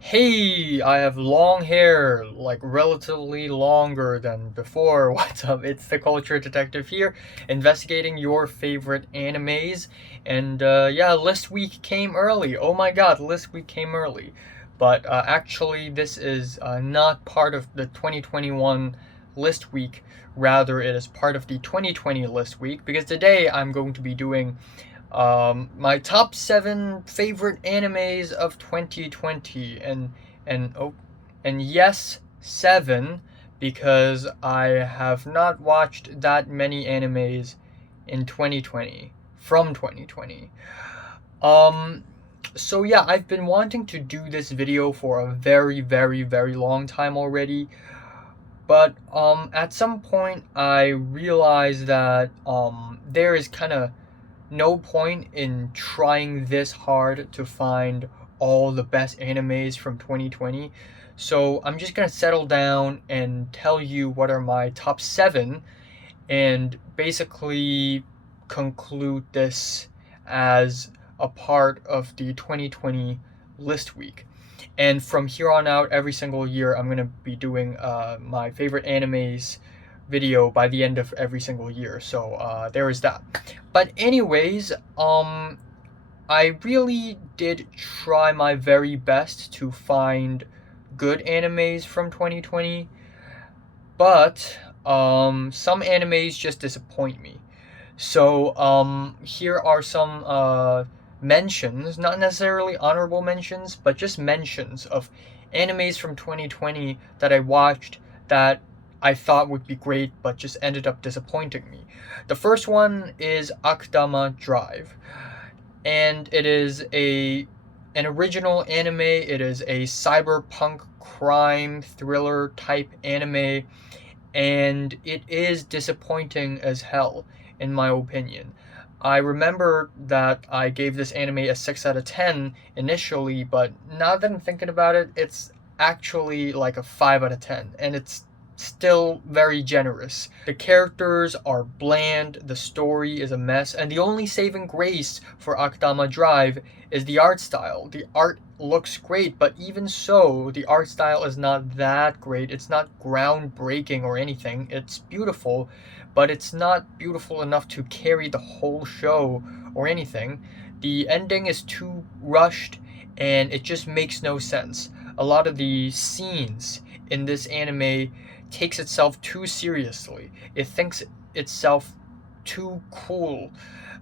Hey, I have long hair, like relatively longer than before. What's up? It's the Culture Detective here, investigating your favorite animes. And yeah, list week came early. Oh my god, list week came early. But actually, this is not part of the 2021 list week. Rather, it is part of the 2020 list week because today I'm going to be doing my top seven favorite animes of 2020, and oh, and yes, seven, because I have not watched that many animes in 2020 from 2020. Um, so yeah, I've been wanting to do this video for a very, very, very long time already. But at some point, I realized that there is kind of no point in trying this hard to find all the best animes from 2020. So I'm just gonna settle down and tell you what are my top seven and basically conclude this as a part of the 2020 list week. And from here on out, every single year, I'm gonna be doing my favorite animes video by the end of every single year. So there is that. But anyways, I really did try my very best to find good animes from 2020, but some animes just disappoint me. So here are some mentions, not necessarily honorable mentions, but just mentions of animes from 2020 that I watched that I thought would be great, but just ended up disappointing me. The first one is Akdama Drive, and it is an original anime. It is a cyberpunk crime thriller type anime, and it is disappointing as hell, in my opinion. I remember that I gave this anime a 6 out of 10 initially, but now that I'm thinking about it, it's actually like a 5 out of 10, and it's still very generous. The characters are bland, the story is a mess, and the only saving grace for Akdama Drive is the art style. The art looks great, but even so, the art style is not that great. It's not groundbreaking or anything. It's beautiful, but it's not beautiful enough to carry the whole show or anything. The ending is too rushed and it just makes no sense. A lot of the scenes in this anime takes itself too seriously. It thinks itself too cool,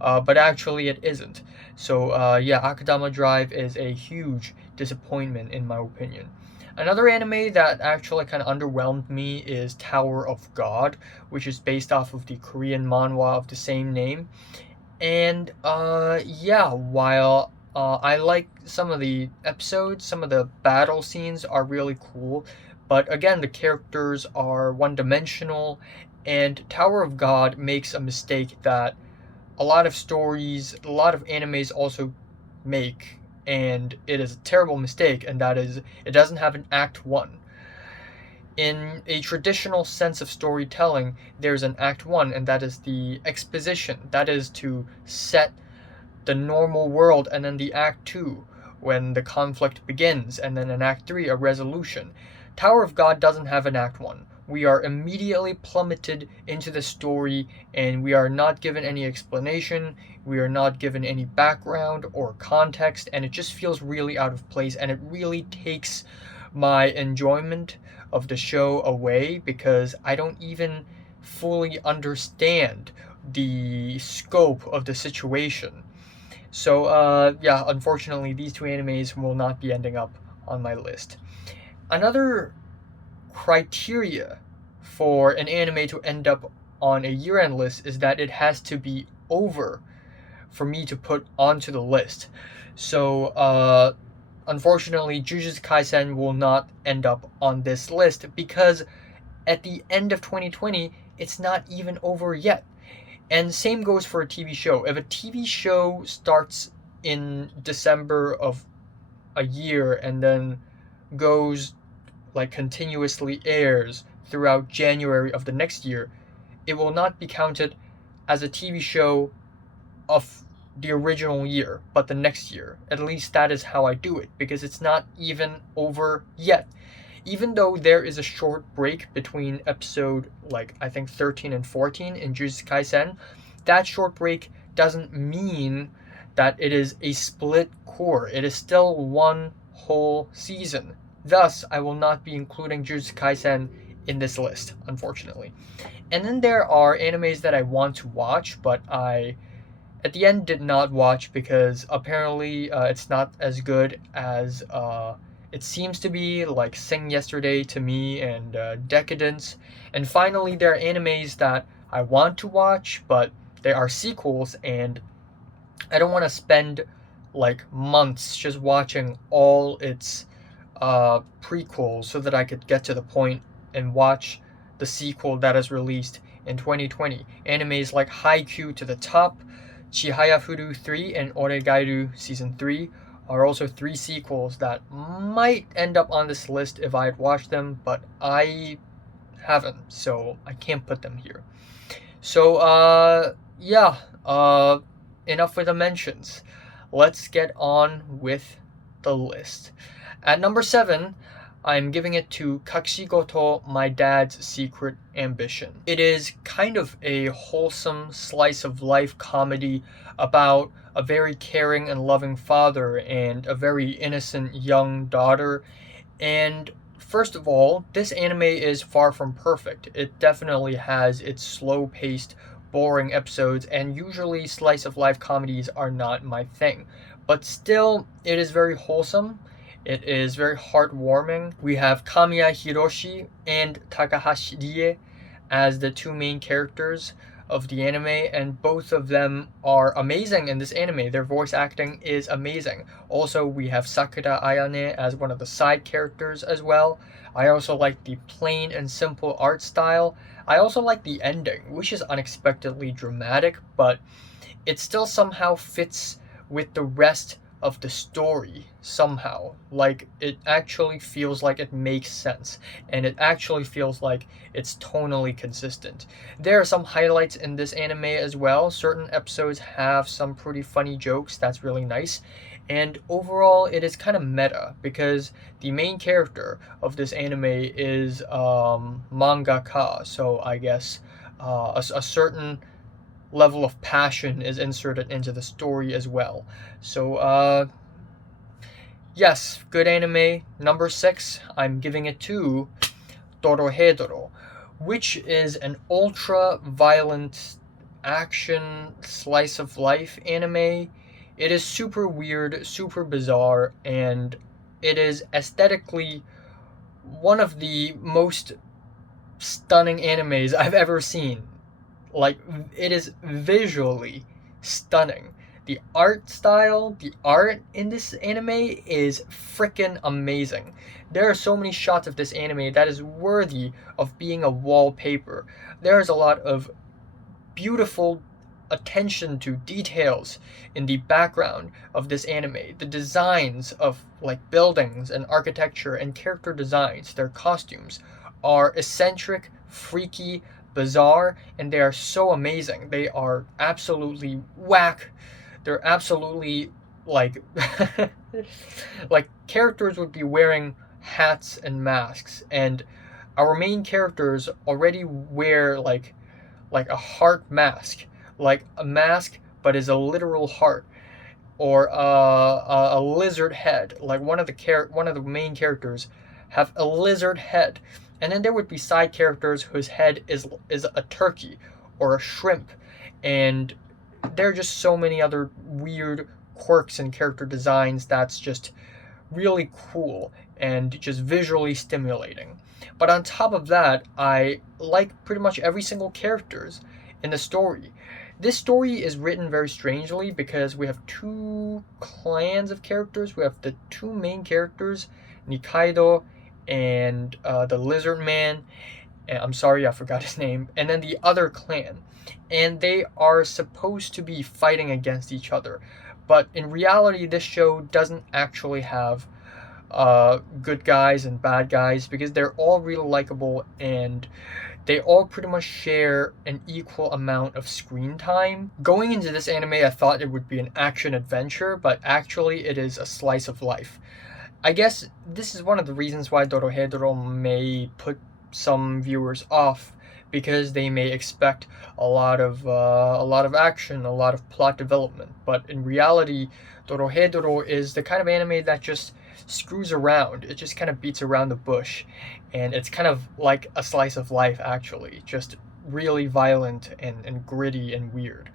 but actually it isn't. So yeah, Akadama Drive is a huge disappointment in my opinion. Another anime that actually kind of underwhelmed me is Tower of God, which is based off of the Korean manhwa of the same name. And yeah, while I like some of the episodes, some of the battle scenes are really cool, but again, the characters are one dimensional, and Tower of God makes a mistake that a lot of stories, a lot of animes also make, and it is a terrible mistake, and that is it doesn't have an act 1. In a traditional sense of storytelling, there's an act 1, and that is the exposition. That is to set the normal world, and then the act 2 when the conflict begins, and then in act 3 a resolution. Tower of God doesn't have an act 1. We are immediately plummeted into the story, and we are not given any explanation, we are not given any background or context, and it just feels really out of place, and it really takes my enjoyment of the show away because I don't even fully understand the scope of the situation. So yeah, unfortunately, these two animes will not be ending up on my list. Another criteria for an anime to end up on a year-end list is that it has to be over for me to put onto the list. So unfortunately, Jujutsu Kaisen will not end up on this list because at the end of 2020, it's not even over yet. And same goes for a TV show. If a TV show starts in December of a year and then goes like continuously airs throughout January of the next year, it will not be counted as a TV show of the original year, but the next year. At least that is how I do it, because it's not even over yet. Even though there is a short break between episode, like, I think 13 and 14 in Jujutsu Kaisen, that short break doesn't mean that it is a split core. It is still one whole season. Thus, I will not be including Jujutsu Kaisen in this list, unfortunately. And then there are animes that I want to watch, but I, at the end, did not watch because apparently it's not as good as it seems to be, like Sing Yesterday to me and Decadence. And finally, there are animes that I want to watch, but they are sequels, and I don't want to spend like months just watching all its prequels so that I could get to the point and watch the sequel that is released in 2020. Animes like Haikyuu to the top, Chihaya Furu 3, and Oregairu Season 3 are also three sequels that might end up on this list if I had watched them, but I haven't, so I can't put them here. So, yeah, enough with the mentions. Let's get on with the list. At number 7, I'm giving it to Kakushigoto, My Dad's Secret Ambition. It is kind of a wholesome slice of life comedy about a very caring and loving father and a very innocent young daughter. And first of all, this anime is far from perfect. It definitely has its slow-paced, boring episodes, and usually slice of life comedies are not my thing. But still, it is very wholesome. It is very heartwarming. We have Kamiya Hiroshi and Takahashi Rie as the two main characters of the anime, and both of them are amazing in this anime. Their voice acting is amazing. Also, we have Sakura Ayane as one of the side characters as well. I also like the plain and simple art style. I also like the ending, which is unexpectedly dramatic, but it still somehow fits with the rest of the story somehow. Like, it actually feels like it makes sense, and it actually feels like it's tonally consistent. There are some highlights in this anime as well. Certain episodes have some pretty funny jokes that's really nice, and overall it is kind of meta because the main character of this anime is mangaka, so I guess a certain level of passion is inserted into the story as well. So, yes, good anime. Number 6, I'm giving it to Dorohedoro, which is an ultra-violent action slice of life anime. It is super weird, super bizarre, and it is aesthetically one of the most stunning animes I've ever seen. Like, it is visually stunning. The art style, the art in this anime is freaking amazing. There are so many shots of this anime that is worthy of being a wallpaper. There is a lot of beautiful attention to details in the background of this anime. The designs of like buildings and architecture and character designs, their costumes are eccentric, freaky, bizarre, and they are so amazing. They are absolutely whack. They're absolutely like like characters would be wearing hats and masks, and our main characters already wear like a heart mask, like a mask but is a literal heart, or a lizard head. Like one of the main characters have a lizard head, and then there would be side characters whose head is a turkey or a shrimp, and there are just so many other weird quirks and character designs that's just really cool and just visually stimulating. But on top of that, I like pretty much every single characters in the story. This story is written very strangely because we have two clans of characters. We have the two main characters, Nikaido and the Lizard Man. And I'm sorry, I forgot his name. And then the other clan. And they are supposed to be fighting against each other. But in reality, this show doesn't actually have good guys and bad guys because they're all really likable, and they all pretty much share an equal amount of screen time. Going into this anime, I thought it would be an action adventure, but actually it is a slice of life. I guess this is one of the reasons why Dorohedoro may put some viewers off, because they may expect a lot of action, a lot of plot development. But in reality, Dorohedoro is the kind of anime that just screws around. It just kind of beats around the bush, and it's kind of like a slice of life actually, just really violent and gritty and weird.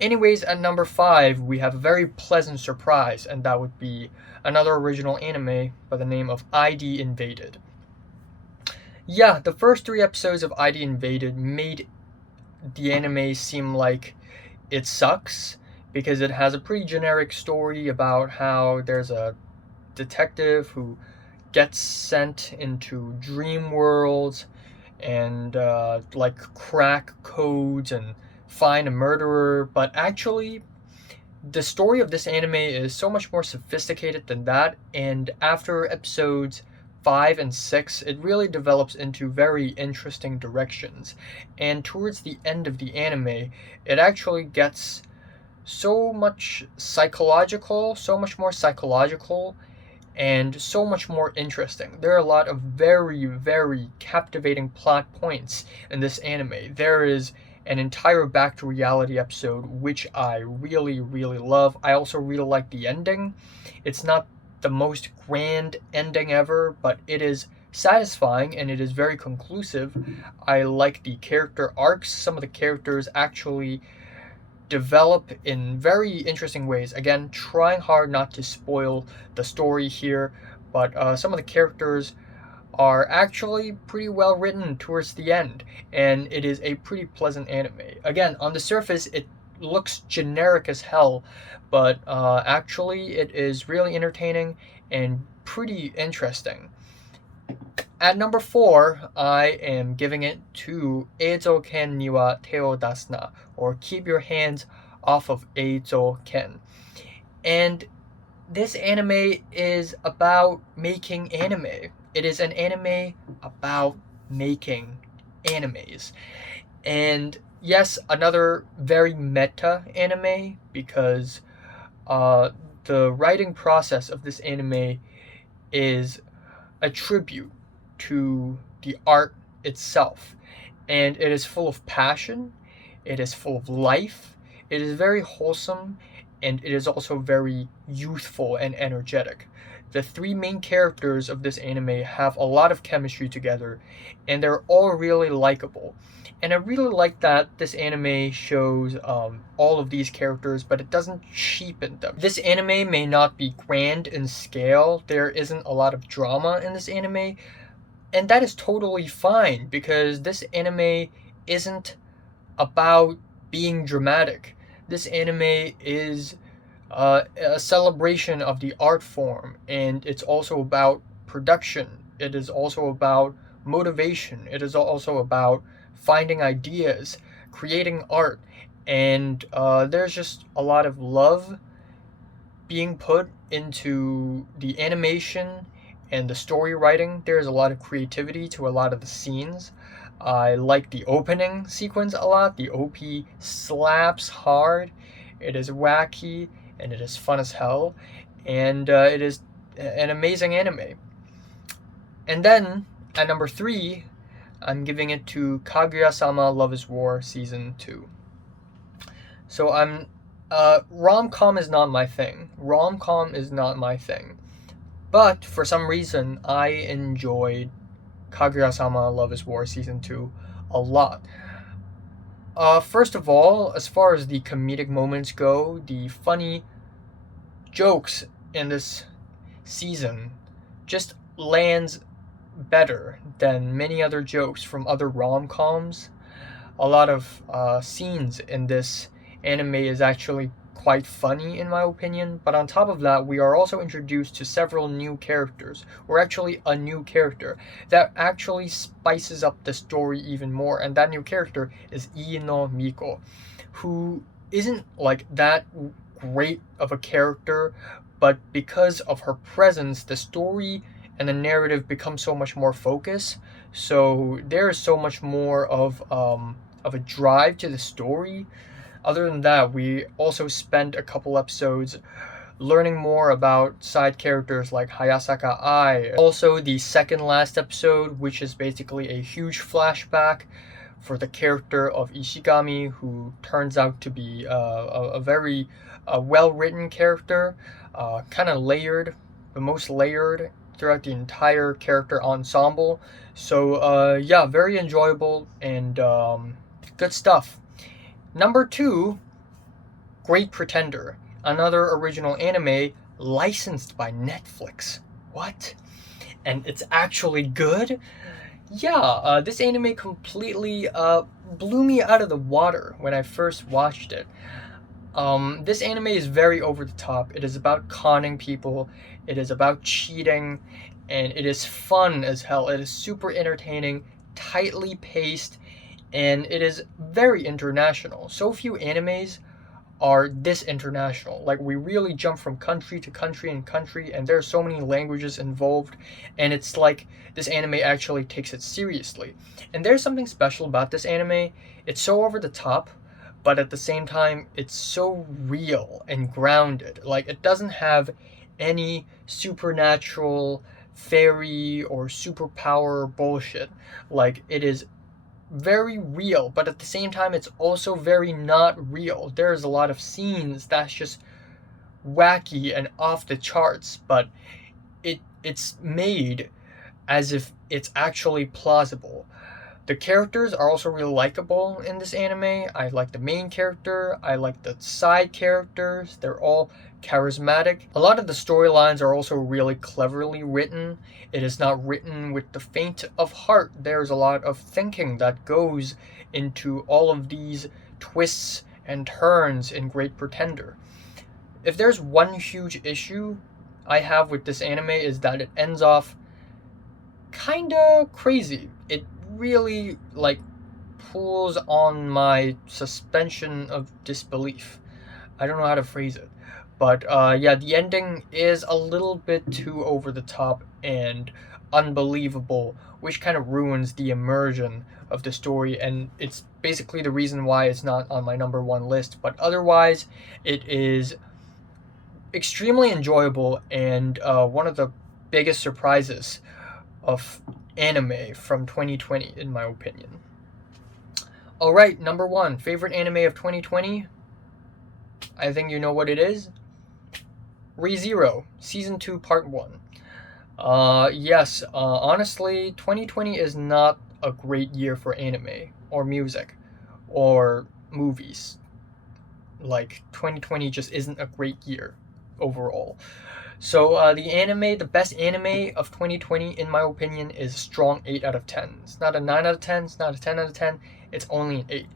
Anyways, at number 5, we have a very pleasant surprise, and that would be another original anime by the name of ID Invaded. Yeah, the first 3 episodes of ID Invaded made the anime seem like it sucks, because it has a pretty generic story about how there's a detective who gets sent into dream worlds and like crack codes and find a murderer. But actually, the story of this anime is so much more sophisticated than that, and after episodes 5 and 6, it really develops into very interesting directions. And towards the end of the anime, it actually gets so much psychological, so much more psychological, and so much more interesting. There are a lot of very, very captivating plot points in this anime. There is an entire back to reality episode, which I really, really love. I also really like the ending. It's not the most grand ending ever, but it is satisfying and it is very conclusive. I like the character arcs. Some of the characters actually develop in very interesting ways. Again, trying hard not to spoil the story here, but some of the characters are actually pretty well written towards the end, and it is a pretty pleasant anime. Again, on the surface, it looks generic as hell, but actually it is really entertaining and pretty interesting. At number 4, I am giving it to Eizo Ken ni wa te o dasuna, or Keep Your Hands Off of Eizo Ken. And this anime is about making anime. It is an anime about making animes. And yes, another very meta anime, because the writing process of this anime is a tribute to the art itself. And it is full of passion, it is full of life, it is very wholesome, and it is also very youthful and energetic. The 3 main characters of this anime have a lot of chemistry together, and they're all really likable. And I really like that this anime shows all of these characters, but it doesn't cheapen them. This anime may not be grand in scale, there isn't a lot of drama in this anime, and that is totally fine, because this anime isn't about being dramatic. This anime is a celebration of the art form, and it's also about production. It is also about motivation. It is also about finding ideas, creating art, and there's just a lot of love being put into the animation and the story writing. There's a lot of creativity to a lot of the scenes. I like the opening sequence a lot. The OP slaps hard. It is wacky and it is fun as hell. And it is an amazing anime. And then at number 3, I'm giving it to Kaguya-sama Love is War Season 2. So rom-com is not my thing. Rom-com is not my thing. But for some reason, I enjoyed Kaguya-sama Love is War Season 2 a lot. First of all, as far as the comedic moments go, the funny jokes in this season just lands better than many other jokes from other rom-coms. A lot of scenes in this anime is actually quite funny in my opinion, but on top of that, we are also introduced to several new characters, or actually a new character that actually spices up the story even more, and that new character is Iino Miko, who isn't like that great of a character, but because of her presence, the story and the narrative become so much more focused. So there is so much more of a drive to the story. Other than that, we also spent a couple episodes learning more about side characters like Hayasaka Ai. Also, the second last episode, which is basically a huge flashback for the character of Ishigami, who turns out to be a very well-written character, kind of layered, the most layered throughout the entire character ensemble. So yeah, very enjoyable and good stuff. Number two, Great Pretender, another original anime licensed by Netflix. What? And it's actually good? Yeah, this anime completely blew me out of the water when I first watched it. This anime is very over the top. It is about conning people, it is about cheating, and it is fun as hell. It is super entertaining, tightly paced, and it is very international. So few animes are this international. Like, we really jump from country to country and country, and there are so many languages involved, and it's like this anime actually takes it seriously. And there's something special about this anime. It's so over the top, but at the same time, it's so real and grounded. Like, it doesn't have any supernatural fairy or superpower bullshit. Like, it is very real, but at the same time, it's also very not real. There's a lot of scenes that's just wacky and off the charts, but it's made as if it's actually plausible. The characters are also really likable in this anime. I like the main character, I like the side characters, they're all charismatic. A lot of the storylines are also really cleverly written. It is not written with the faint of heart. There's a lot of thinking that goes into all of these twists and turns in Great Pretender. If there's one huge issue I have with this anime, is that it ends off kinda crazy. It really like pulls on my suspension of disbelief. I don't know how to phrase it, but yeah, the ending is a little bit too over the top and unbelievable, which kind of ruins the immersion of the story, and it's basically the reason why it's not on my number one list. But otherwise, it is extremely enjoyable and one of the biggest surprises of anime from 2020, in my opinion. Alright, number one, favorite anime of 2020? I think you know what it is. ReZero, Season 2, Part 1. Yes, honestly, 2020 is not a great year for anime, or music, or movies. Like, 2020 just isn't a great year overall. So the best anime of 2020, in my opinion, is a strong 8 out of 10. It's not a 9 out of 10, it's not a 10 out of 10, it's only an 8.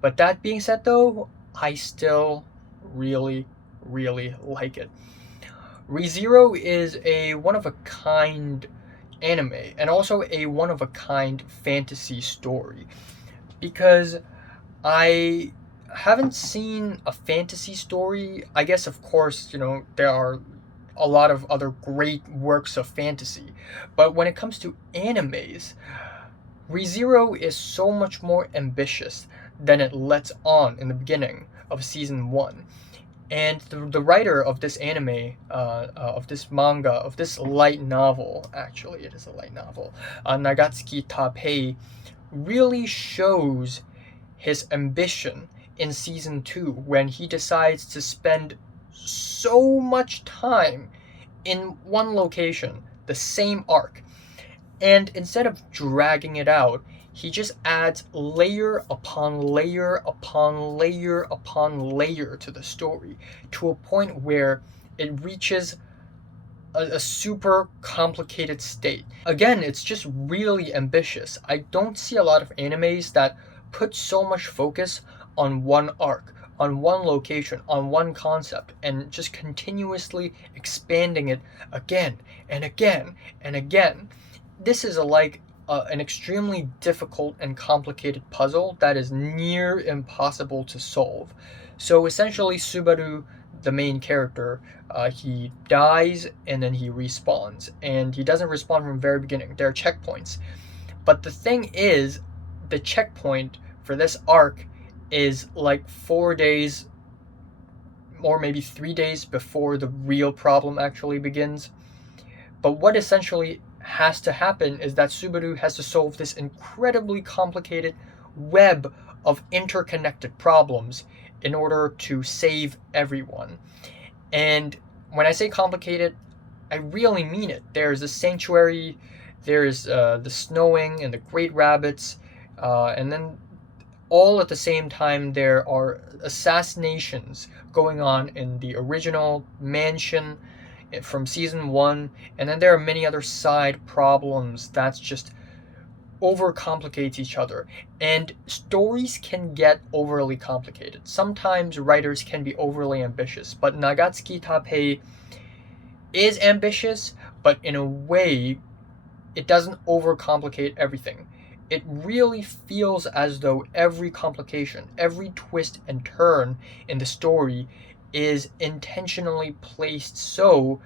But that being said, though, I still really, really like it. ReZero is a one-of-a-kind anime, and also a one-of-a-kind fantasy story. Because I haven't seen a fantasy story. I guess, of course, there are a lot of other great works of fantasy. But when it comes to animes, ReZero is so much more ambitious than it lets on in the beginning of season 1. And the writer of this anime, of this manga, of this light novel, actually, it is a light novel, Nagatsuki Tapei, really shows his ambition in season 2 when he decides to spend so much time in one location, the same arc. And instead of dragging it out, he just adds layer upon layer upon layer upon layer to the story, to a point where it reaches a super complicated state. Again, it's just really ambitious. I don't see a lot of animes that put so much focus on one arc, on one location, on one concept, and just continuously expanding it again and again and again. This is an extremely difficult and complicated puzzle that is near impossible to solve. So essentially, Subaru, the main character, he dies and then he respawns, and he doesn't respawn from the very beginning. There are checkpoints, But the thing is, the checkpoint for this arc is like 4 days or maybe 3 days before the real problem actually begins. But what essentially has to happen is that Subaru has to solve this incredibly complicated web of interconnected problems in order to save everyone. And when I say complicated, I really mean it. There's a sanctuary, there's the snowing and the great rabbits, and then all at the same time there are assassinations going on in the original mansion from season 1, and then there are many other side problems that's just overcomplicates each other. And stories can get overly complicated. Sometimes writers can be overly ambitious, but Nagatsuki Taipei is ambitious, but in a way it doesn't overcomplicate everything. It really feels as though every complication, every twist and turn in the story is intentionally placed so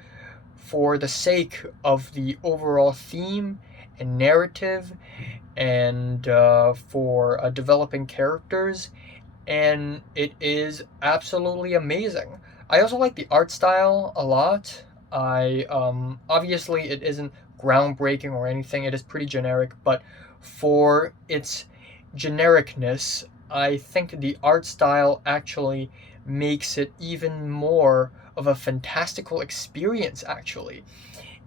for the sake of the overall theme and narrative, and for developing characters, and it is absolutely amazing. I also like the art style a lot. I obviously it isn't groundbreaking or anything. It is pretty generic, but for its genericness, I think the art style actually makes it even more of a fantastical experience actually.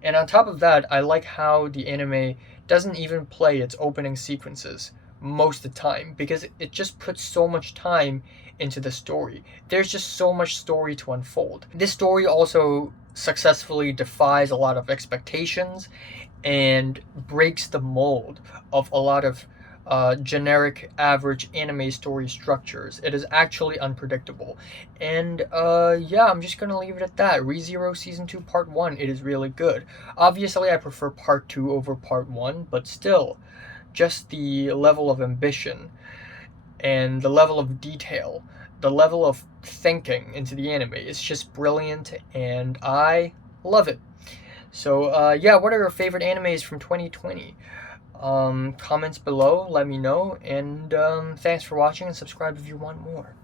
And on top of that, I like how the anime doesn't even play its opening sequences most of the time because it just puts so much time into the story. There's just so much story to unfold. This story also successfully defies a lot of expectations and breaks the mold of a lot of generic average anime story structures. It is actually unpredictable. And yeah, I'm just gonna leave it at that. ReZero Season 2 Part 1, it is really good. Obviously I prefer Part 2 over Part 1, but still, just the level of ambition and the level of detail, the level of thinking into the anime is just brilliant, and I love it. So yeah, what are your favorite animes from 2020? Comments below, let me know, and thanks for watching, and subscribe if you want more.